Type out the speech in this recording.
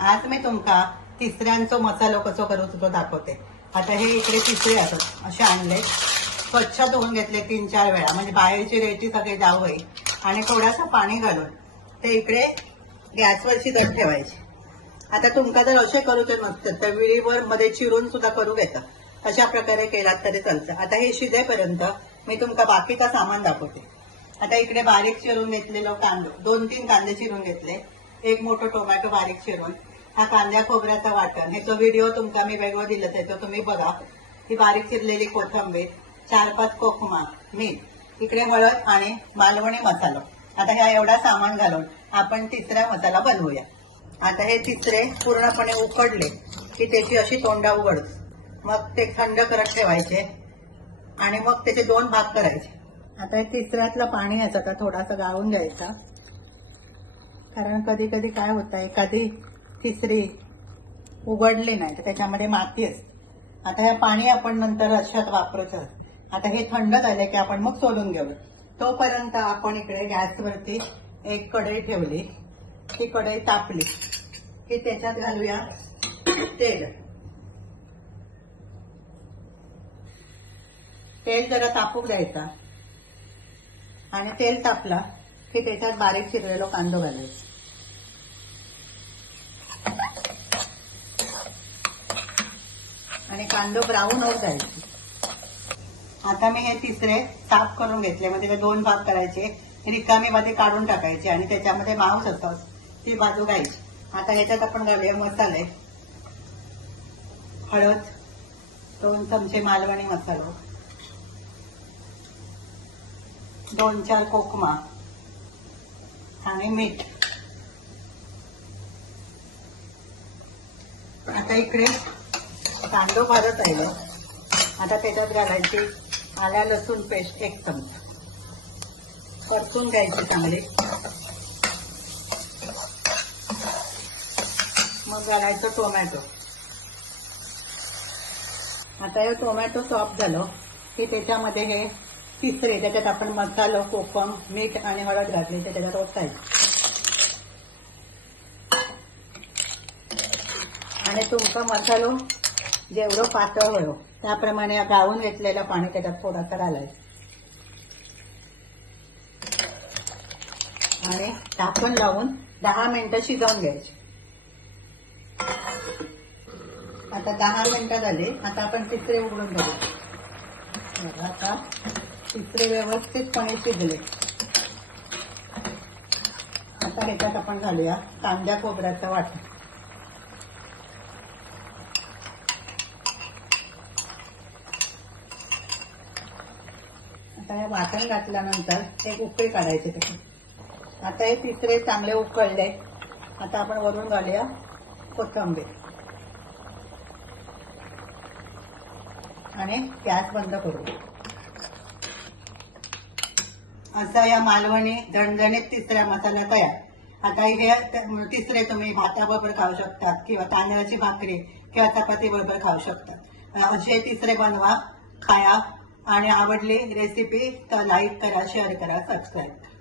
आज मी तुमका तिसऱ्यांचो मसालो कसो करूचो तो दाखवते। आता हे इकडे तिसरे असत असे आणले, स्वच्छ धुवून घेतले 3-4 वेळा, म्हणजे बाहेरची रेती सगळे जावई, आणि थोडासा पाणी घालून ते इकडे गॅसवरची दट ठेवायची। आता तुमका जर असे करूचे नसतं तर विळीवर मध्ये चिरून सुद्धा करू घेतात, अशा प्रकारे केलात तरी चालतं। आता हे शिजेपर्यंत मी तुमका बाकीचा सामान दाखवते। आता इकडे बारीक चिरून घेतलेलो कांदो, 2-3 कांदे चिरून घेतले, एक मोठं टोमॅटो बारीक चिरून, हा कांद्या खोबऱ्याचा वाटण, ह्याचा व्हिडिओ तुमका मी वेगळं दिलं आहे, तो तुम्ही बघा। ही बारीक चिरलेली कोथिंबीर, 4-5 कोकमा, मीठ, इकडे हळद आणि मालवणी मसाला। आता ह्या एवढा सामान घालून आपण तिसरा मसाला बनवूया। आता हे तिसरे पूर्णपणे उकडले की त्याची अशी तोंडा उघड, मग ते थंड करत ठेवायचे आणि मग त्याचे 2 भाग करायचे। आता हे तिसऱ्यातलं पाणी याचं का थोडासा गाळून घ्यायचा, कारण कधी कधी काय होतं, एखादी तिसरी उघडली नाही तर त्याच्यामध्ये माती असते। आता हे पाणी आपण नंतर रश्श्यात वापरायचं। आता हे थंड झाले की आपण मग सोडून घेऊ। तोपर्यंत आपण इकडे गॅसवरती एक कढई ठेवली, ती कढई तापली की त्याच्यात घालूया तेल। तेल जरा तापू द्यायचा आणि तेल तापला की त्याच्यात बारीक चिरलेलो कांदो घालायचा आणि कांदो ब्राऊन होत जायचे। आता मी हे तिसरे साफ करून घेतले, म्हणजे 2 भाग करायचे, रिकामी मध्ये काढून टाकायचे आणि त्याच्यामध्ये मांस असतात ती बाजू घ्यायची। आता ह्याच्यात आपण घालूया मसाले, हळद 2 चमचे मालवणी मसाला, 2-4 कोकमा आणि मीठ। आता इकडे कांदो भाजत आहे, आता त्याच्यात घालायची आल्या लसूण पेस्ट 1 चमचा, परतून घ्यायची चांगली, मग घालायचं टोमॅटो। आता हे टोमॅटो सॉफ्ट झालं की त्याच्यामध्ये हे तिसरे, त्याच्यात आपण मसालो, कोकम, मीठ आणि हळद घातली, ते त्याच्यात ओतायचं आणि तुमचा मसालो जेवढं पातळ होईल त्याप्रमाणे गाळून घेतलेलं पाणी त्याच्यात थोडासा घालायचं आणि झाकण लावून 10 मिनिटं शिजवून घ्यायचे। आता 10 मिनिटं झाली, आता आपण तिसरे उघडून बघू। आता तिसरे व्यवस्थितपणे शिजले। आता ह्याच्यात आपण घालूया कांद्या खोबऱ्याचं वाटण। आता हे वाटण घातल्यानंतर एक उकळी काढायची त्याची। आता हे तिसरे चांगले उकळले, आता आपण वरून घालूया कोथिंबीर आणि गॅस बंद करू। असा या मालवणी झणझणीत तिसरा मसाला तयार। आता हे तिसरे तुम्ही भाताबरोबर खाऊ शकतात किंवा तांदळाची भाकरी किंवा चपाती बरोबर खाऊ शकतात। असे तिसरे बनवा, खाया, आणि आवडली रेसिपी तर लाईक करा, शेअर करा, सबस्क्राईब करा।